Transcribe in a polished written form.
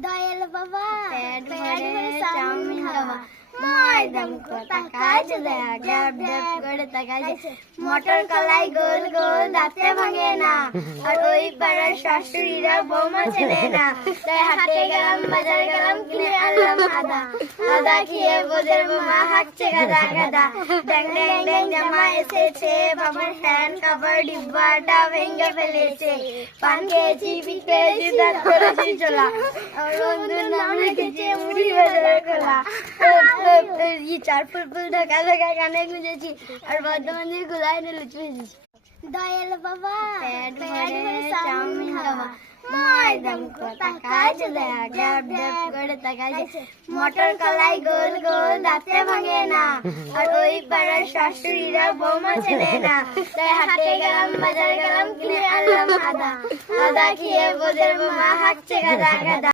দয়াল বাবা পেট ভরে চাউমিন খাওয়া ময়দাম তাকাইছে দেখা ড্যাব ড্যাব করে তাকাইছে মটর কলাই গোল গোল দাঁতে ভাঙে না আর ওই পাড়ার শাশুড়িরা বৌমা চেনে না তাই হাটে গেলাম বাজার গেলাম কিনে আনলাম আদা আদা খেয়ে বোঝের বৌমা হাঁটছে গাদা গাদা ড্যাং ড্যাং ড্যাং জামা এসেছে বাবার ফ্যান কাভার ডিব্বাটা ভেঙে ফেলেছে পান খেয়েছি পিঠ খেয়েছি দাঁত করেছি চলা আর বন্ধুর নাম রেখেছে মুড়ি বাজার খোলা চার ফুল ঢাকা ঢাকা কানে গুঁজেছি আর বর্ধমানের গোলায় লুচি ভেজেছি দয়াল বাবা পেট ভরে চাউমিন খাওয়া ময়দাম তাকাইছে দেখা ড্যাব ড্যাব করে তাকাইছে মটর কলাই গোল গোল দাঁতে ভাঙে না আর ওই পাড়ার শাশুড়িরা বৌমা চেনে না তাই হাটে গেলাম বাজার গেলাম কিনে আনলাম আদা আদা খেয়ে বোঝের বৌমা হাঁটছে গাদা গাদা